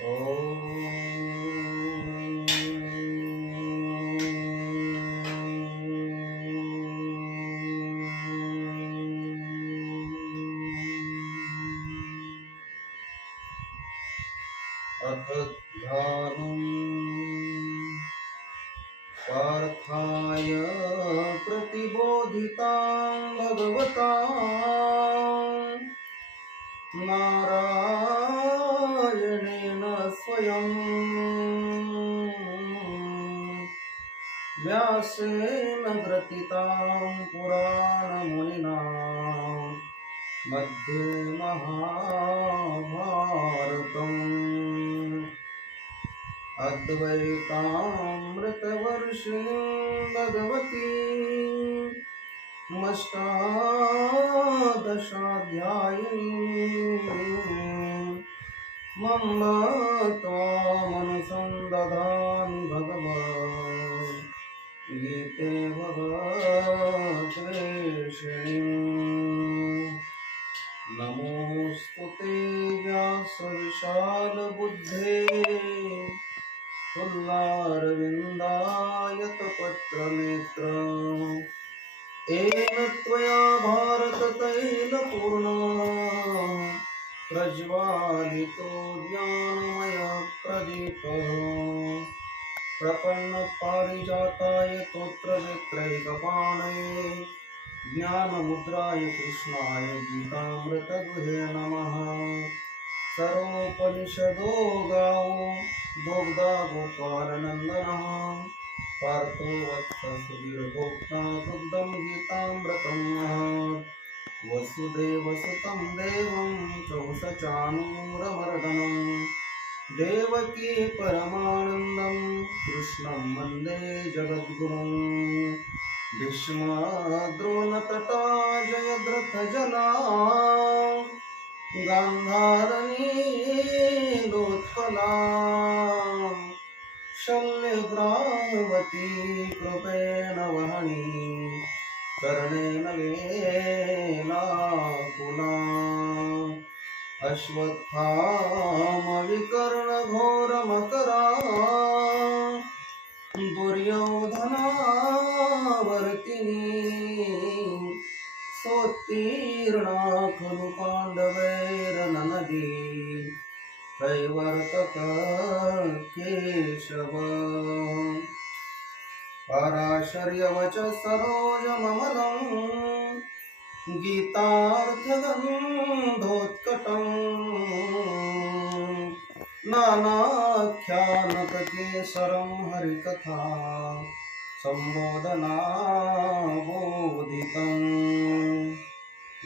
पार्थाय प्रतिबोधितां भगवता नारायणेन स्वयं व्यासेन ग्रथितां पुराणमुनिना मध्ये महाभारतम् अद्वैतामृतवर्षिणीं भगवती मष्टादशाध्यायिनी मम त्वामनुसन्दधामि भगवन्। गीते भगवद्वेषिणी नमोऽस्तु ते व्यासविशालबुद्धे। फुल्लारविन्दायतपत्रनेत्र येन त्वया भारततैलपूर्णा। प्रज्वालितो ज्ञानमयप्रदीपः प्रपन्नपारिजाताय तोत्रवित्रैकपाणये ज्ञानमुद्राय कृष्णाय गीतामृतगुहे नमः। सर्वोपनिषदो गावो भोग्दा गोपालनन्दनः। पार्थो वत्ससुधीर्भोक्ता दुग्धं गीतामृतं वसुदेवसुतं देवं कंसचाणूरमर्दनम् देवकी परमानन्दं कृष्णं वंदे जगद्गुरुम् भीष्मद्रोणतटा जयद्रथजला गान्धारनीलोत्पला शल्यग्रावती कृपेण वहनी। कर्णेन वेलाकुला अश्वत्थामविकर्णघोरमकरा दुर्योधनावर्तिनी सोत्तीर्णा खलु पाण्डवैरनदी कैवर्तक केशव पराशर्यवच सरोजममलम् गीतार्थगन्धोत्कटम् नानाख्यानककेसरं हरिकथा सम्बोधनाबोधितम्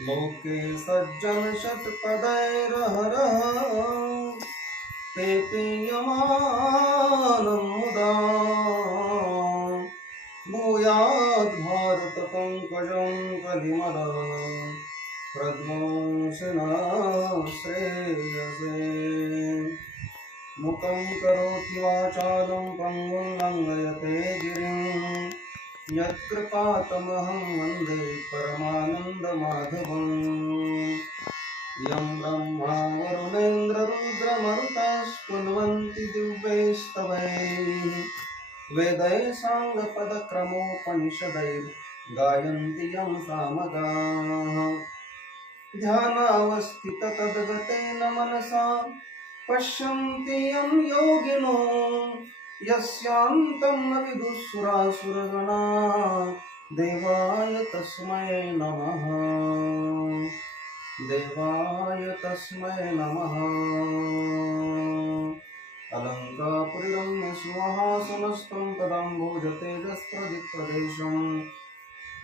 लोके सज्जनषट्पदैरहरः ते पीयमानं मुदा भूयाद्भारतपङ्कजं कलिमल प्रध्वंसिना श्रेयसे मुखं करोति वाचालं पङ्गुं लङ्घयते गिरिं। यत्कृपातमहं वंदे परमानन्दमाधवम्। यं ब्रह्मा वरुणेन्द्ररुद्रमरुतस्कुन्वन्ति दिव्यैस्तवैः। वेदैः साङ्गपदक्रमोपनिषदैर्गायन्ति यं सामगाः ध्यानावस्थिततद्गतेन मनसा, पश्यन्ति यं योगिनो, यस्यान्तं न विदुःसुरासुरगणा, देवाय तस्मै नमः। देवाय तस्मै नमः। अलङ्कापुरिरम्य सिंहासनस्थं तदाम्भोजतेजस्प्रदिप्रदेशम्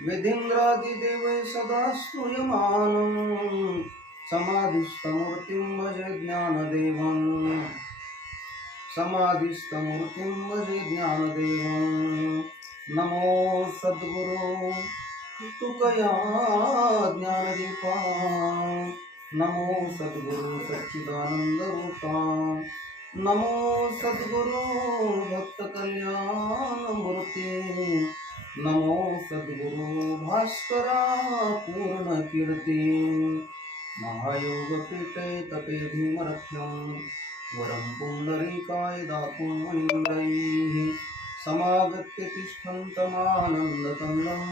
विधीन्द्रादिदेवैः सदा स्तूयमानम् समाधिस्थमूर्तिं भजे ज्ञानदेवम्। समाधिस्थमूर्तिं भजे ज्ञानदेवम्। नमो सद्गुरो। तुकया ज्ञानदीपा नमो सद्गुरु सच्चिदानन्दरूपा। नमो सद्गुरु भक्तकल्याणमूर्ति। नमो सद्गुरु भास्करा पूर्णकीर्ति महायोगपीठे तपे भीमरथ्यं वरं पुण्डरीकाय दातुं मुनीन्द्रैः समागत्य तिष्ठन्तमानन्दकन्दं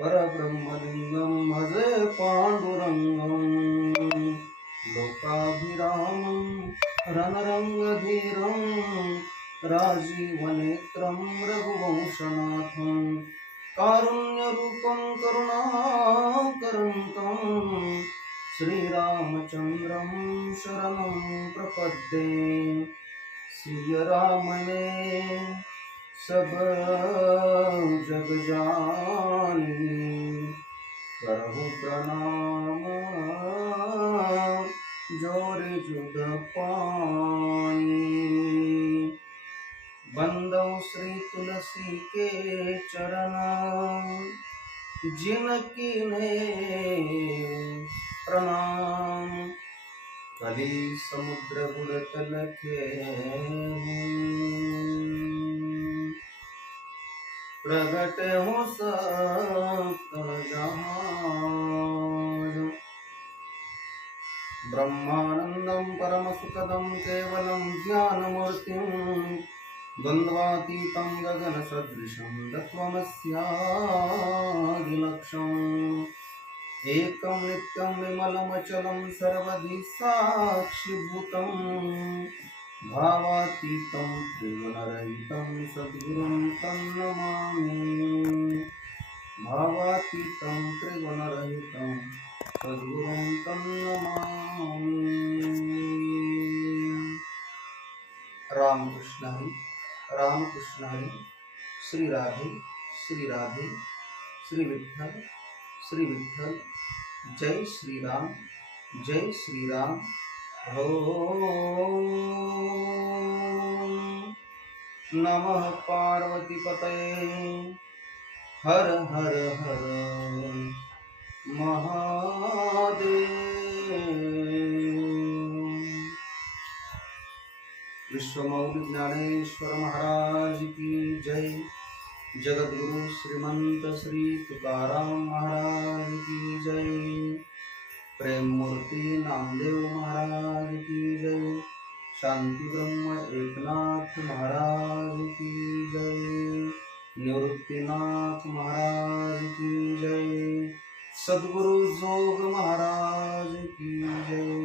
परब्रह्मलिङ्गं भजे पाण्डुरङ्गम् लोकाभिरामं, रणरङ्गधीरं राजीवनेत्रं रघुवंशनाथं, कारुण्यरूपं करुणाकरन्तं, श्रीरामचन्द्रं शरणं प्रपद्ये। सब जग जानी करहु प्रणाम, जोरे जुग पानी श्री तुलसी के चरण जिनकी ने प्रणाम। कली समुद्र बुड़तल के प्रगट हो सकल जहान ब्रह्मानन्दं परमसुखदं केवलं ज्ञानमूर्तिं। द्वन्द्वातीतं गगनसदृशं तत्त्वमस्यादिलक्षम् एकं नित्यं विमलमचलं सर्वधि साक्षिभूतं भावातीतं त्रिगुणरहितं सद्गुरुं तन्नमामि। भावातीतं त्रिगुणरहितं सद्गुरुं तन्नमामि। रामकृष्ण। हरि रामकृष्ण हरि श्री राधे श्री राधे, श्री विठ्ठल श्री विठ्ठल। जय श्री राम, जय श्री राम। ॐ नमः पार्वतीपतये हर हर हर। महादेव। विश्वमौली ज्ञानेश्वर महाराज की जय। जगद्गुरु श्रीमंत श्री तुकाराम महाराज की जय। प्रेम मूर्ति नामदेव महाराज की जय। शांति ब्रह्म एकनाथ महाराज की जय। निवृत्तिनाथ महाराज की जय। सदगुरु जोग महाराज की जय।